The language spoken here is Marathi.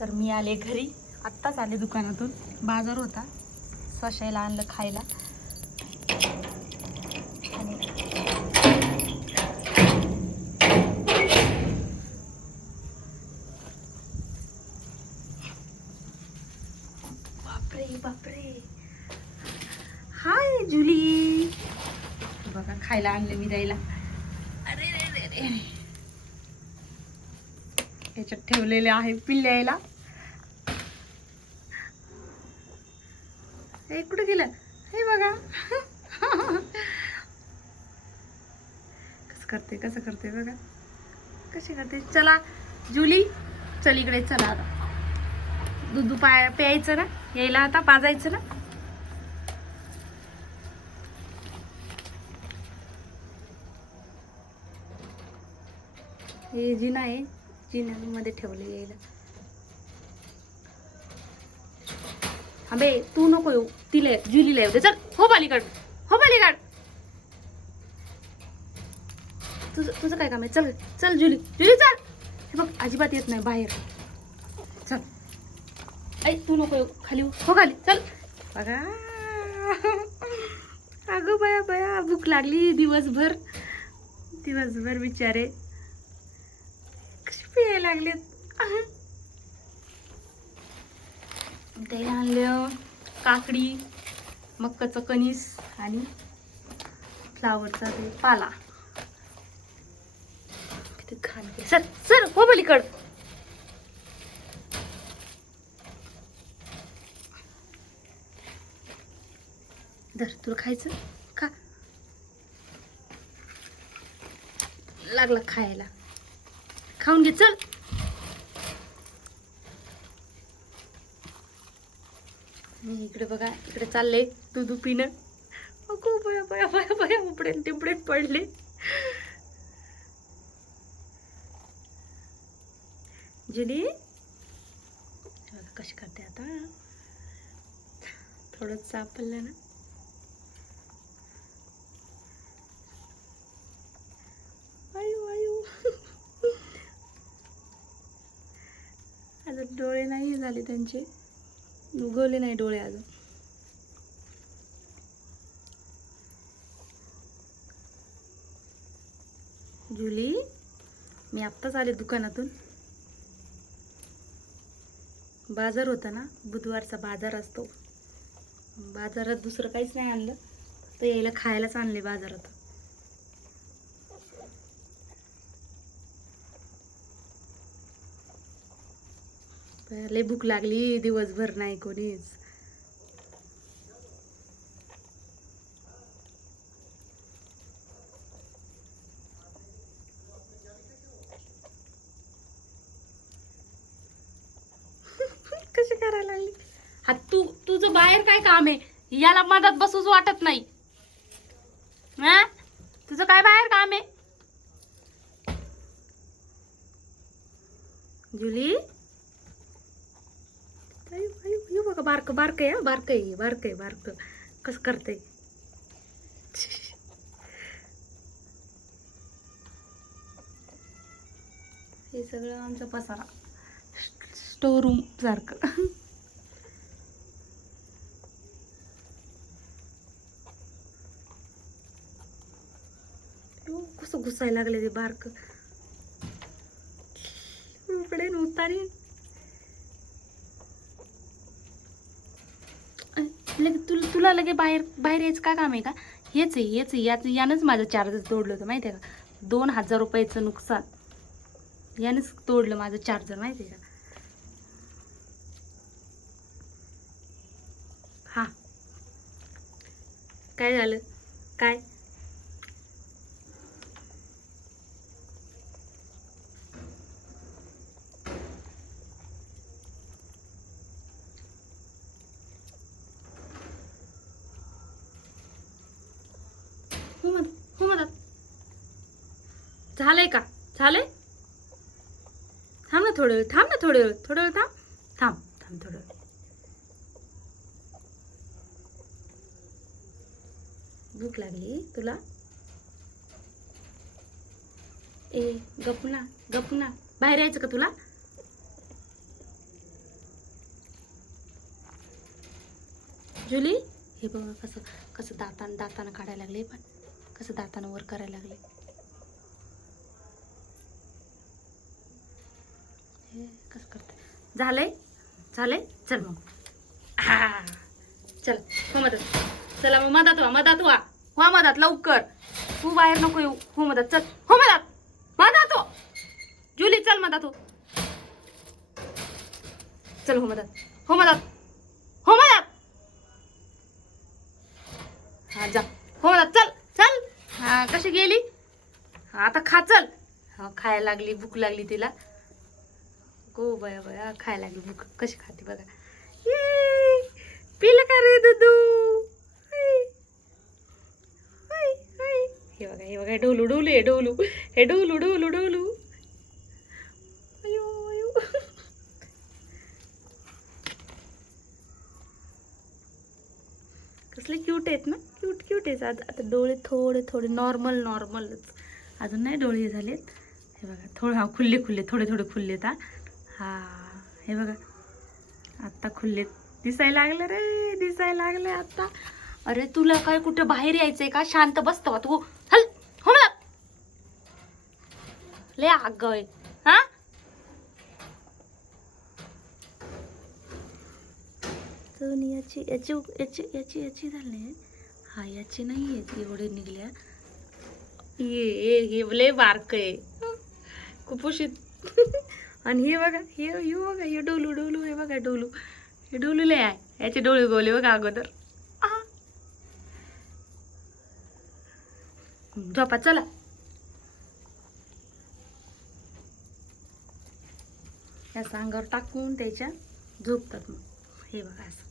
तर मी आले घरी. आत्ताच आले दुकानातून. बाजार होता. स्वशायला आणलं खायला. आणि बापरे बापरे. हाय जुली. बघा खायला आणलं मी द्यायला. अरे रे रे रे ह्याच्यात ठेवलेले आहे पिल्ल्याला हे कुठं गेलं. हे बघा. कसं करते कसं करते बघा. कशी करते? चला जुली चल इकडे चला आता. दूध पाय प्यायचं ना? यायला आता पाजायचं ना? हे जी नाही जिन्यामध्ये ठेवले यायला अबे तू नको येऊ. तिला जुलीला येऊ दे. चल हो बालीकड. हो बालीकड. तुझं तुझं काय काम आहे? चल चल जुली. जुली चल. हे बघ अजिबात येत नाही बाहेर. चल. ऐ तू नको येऊ. खाली येऊ. हो खाली. चल. बघा. अगं बया बया भूक लागली दिवसभर. दिवसभर बिचारे. लागलेत. त्याला आणलं काकडी मक्काचं कणीस आणि फ्लावरचा ते पाला. घाण सर सर हो बलीकड धर तुला खायचं? खा. लागला खायला. खाऊन घे चल. मी इकडे बघा इकडे चालले तू दुपीनं. अगो बया बया बया बया उपडेन टिपडेन पडले. जुली कशी करते आता? थोडं सापडलं ना. अजून डोळे नाही झाले त्यांचे. उगवले नाही डोळे अजून. जुली मी आत्ताच आले दुकानातून. बाजार होता ना बुधवारचा बाजार असतो. बाजारात दुसरं काहीच नाही आणलं. तर यायला खायलाच आणले बाजारात लय भूक लागली दिवसभर नाही कोणीच. कशी करायला लागली? हा तू तुझं बाहेर काय काम आहे? याला मदत बसूच वाटत नाही. हा? तुझं काय बाहेर काम आहे? जुली? अयो बघा बारक बारक आहे बारक आहे बारक आहे बारक. कसं करते हे सगळं आमचा पसारा. स्टोर रूम सारखं. कसं घुसायला लागले ते बारक. उकडेन उतारीन. लगे तुला तुला लगे बाहेर बाहेर यायचं का काम आहे का? हेच आहे हेच आहे. याच यानंच माझं चार्जर तोडलं होतं माहिती आहे का? दोन हजार रुपयाचं नुकसान. यानंच तोडलं माझं चार्जर माहिती आहे का? हां. काय झालं? काय? झालंय का? झालंय? थांब ना थोडं वेळ थांब ना थोडं वेळ थोडं वेळ थांब. थांब थांब थोडं भूक लागली तुला? ए गप ना गप ना. बाहेर यायचं का तुला? जुली हे बघा कसं कसं दातान दातानं काढायला लागले पण कसं दातानं वर करायला लागले. हे कसं करते झालंय? झालंय? चल. मग हा. चल हो मदत. चला मग मदत व्हा मदत व्हा. हो मदत लवकर. तू बाहेर नको येऊ. हो मदत चल. हो मदत. मदत हो. जुली चल मदत हो. चल हो मदत. हो मदत. हो मदत. हा जा. हो मदत चल चल. हा कशी गेली? हा आता खा चल. हा खायला लागली भूक लागली तिला. हो बया बया खायला लागली. भूक कशी खाते बघा. ये, पिलं का रे दुधू हे बघा हे बघा डोलू डोलू हे डोलू. हे डोलू डोलू डोलू. कसले क्यूट आहेत ना? क्यूट क्यूट आहेत. आता आता डोळे थोडे थोडे नॉर्मल नॉर्मलच अजून नाही डोळे झालेत. हे बघा थोडं हा खुल्ले खुल्ले थोडे थोडे खुल्ले हा. हा हे बघा. आत्ता खुल्ले दिसायला लागलं रे दिसायला लागलं आता अरे तुला काय कुठं बाहेर यायचंय का? शांत बसतो तू. हल हो मला लय आग आहे. हा? याची याची याची याची याची झाली हा याची नाही आहेत एवढे निघल्या. ये ये हे लय बारक आहे. कुपोषित आणि हे बघा हे हे बघा हे डोलू डोलू हे बघा डोलू. हे डोलू लय आहे. याचे डोळे गोले बघा अगोदर. झोपा चला. या सांगावर टाकून त्याच्या झोपतात मग. हे बघा असं.